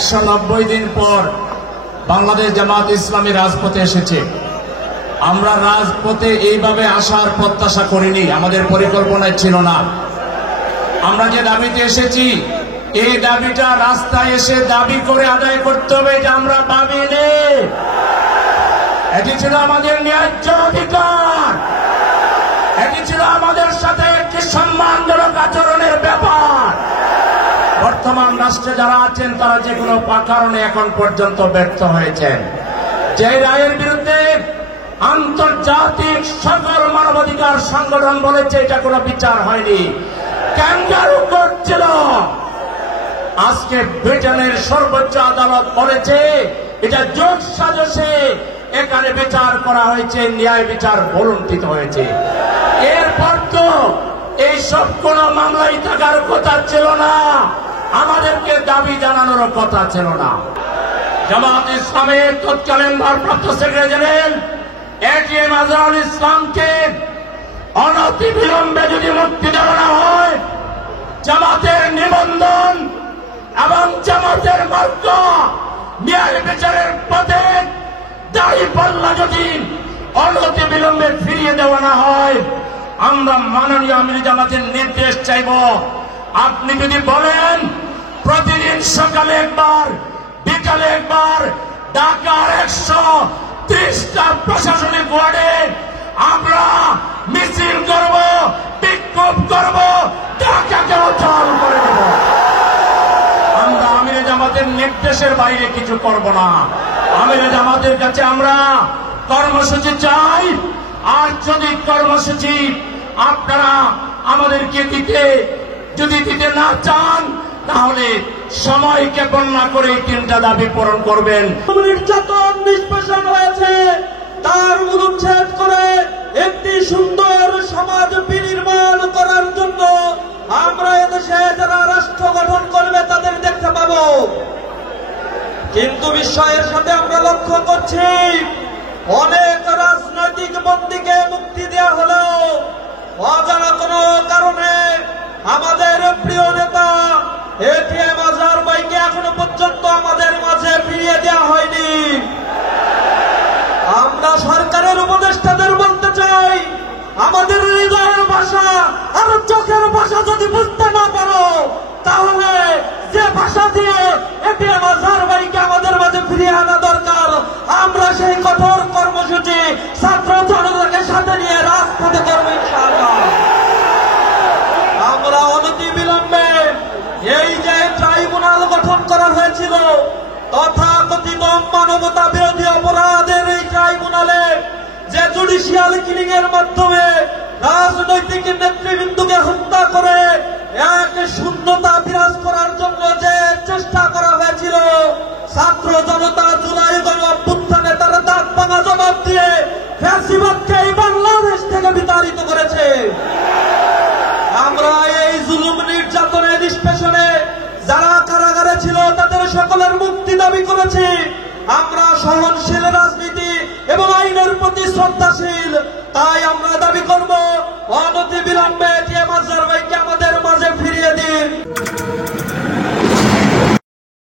190 দিন পর বাংলাদেশ জামাত ইসলামী রাজপথে এসেছে। আমরা রাজপথে এইভাবে আসার প্রত্যাশা করিনি, আমাদের পরিকল্পনায় ছিল না। আমরা যে দাবিতে এসেছি, এই দাবিটা রাস্তায় এসে দাবি করে আদায় করতে হবে, এটা আমরা ভাবিনি। এটি ছিল আমাদের ন্যায্য অধিকার, এটি ছিল আমাদের সাথে একটি সম্মানজনক আচরণের ব্যাপার। বর্তমান রাষ্ট্রে যারা আছেন তারা যে কোনো কারণে এখন পর্যন্ত ব্যর্থ হয়েছেন। যে রায়ের বিরুদ্ধে আন্তর্জাতিক সকল মানবাধিকার সংগঠন বলেছে এটা কোনো বিচার হয়নি, ক্যাঙ্গারু কোর্ট ছিল। আজকে ব্রিটেনের সর্বোচ্চ আদালত বলেছে এটা জোট সাজসে এখানে বিচার করা হয়েছে, ন্যায় বিচার বলুণ্ঠিত হয়েছে। এরপর তো এই সব কোন মামলাই থাকার কথা ছিল না, আমাদেরকে দাবি জানানোর কথা ছিল না। জামাত ইসলামের তৎকালীন ভারপ্রাপ্ত সেক্রেটারি জেনারেল এটিএম আজহারুল ইসলামকে অনতিবিলম্বে যদি মুক্তি দেওয়া না হয়, জামাতের নিবন্ধন এবং জামাতের মার্গ ন্যায় বিচারের পথে দাঁড়িপাল্লা যদি অনতিবিলম্বে ফিরিয়ে দেওয়া না হয়, আমরা মাননীয় আমির জামাতের নির্দেশ চাইব। আপনি যদি বলেন প্রতিদিন সকালে একবার বিকালে একবার ঢাকার 130টা প্রশাসনিক ওয়ার্ডে আমরা মিছিল করব, বিক্ষোভ করব, ঢাকাকে উচ্চারণ করে দেব। আমরা আমির জামাতের নির্দেশের বাইরে কিছু করব না। আমির জামাতের কাছে আমরা কর্মসূচি চাই, আর যদি কর্মসূচি আপনারা আমাদেরকে যদি দিতে না চান, তাহলে সময়কে বন্যা করে 3টা দাবি পূরণ করবেন। নির্যাতন নিষ্পেষণ হয়েছে, তার উচ্ছেদ করে একটি সুন্দর সমাজ বিনির্মাণ করার জন্য আমরা এদেশে যারা রাষ্ট্র গঠন করবে তাদের দেখতে পাবো। কিন্তু বিষয়ের সাথে আমরা লক্ষ্য করছি অনেক রাজনৈতিক বন্দীকে মুক্তি দেওয়া হলো, অজানা কোনো কারণে আমাদের প্রিয় নেতা এটিএম আজহার ভাইকে এখনো পর্যন্ত আমাদের মাঝে ফিরিয়ে দেওয়া হয়নি। আমরা সরকারের উপদেষ্টাদের বলতে চাই, আমাদের হৃদয়ের ভাষা আর চোখের ভাষা যদি বুঝতে না পারো, তাহলে যে ভাষা দিয়ে এটিএম আজহার ভাইকে আমাদের মাঝে ফিরিয়ে আনা দরকার, আমরা সেই কঠোর কর্মসূচি ছাত্র জনতাকে সাথে নিয়ে রাজপথে করব ইনশাআল্লাহ। আমরা অনতিবিলম্বে এই যে ট্রাইব্যুনাল গঠন করা হয়েছিল, তথাকথিত মানবতা বিরোধী অপরাধের এই ট্রাইব্যুনালে যে জুডিশিয়াল কিলিং এর মাধ্যমে রাজনৈতিক নেতৃবৃন্দকে হত্যা করে এক শূন্যতা বিরাজ করার জন্য যে চেষ্টা করা হয়েছিল, ছাত্র জনতা জুলাই গণ অভ্যুত্থানে তারা দাঁত ভাঙা জবাব দিয়ে ফ্যাসিবাদকে এই বাংলাদেশ থেকে বিতাড়িত করেছে। আমরা এই জুলুম নির্যাতনের নিষ্পেষণে যারা কারাগারে ছিল তাদের সকলের মুক্তি দাবি করেছি। আমরা সহনশীল রাজনীতি এবং আইনের প্রতি শ্রদ্ধাশীল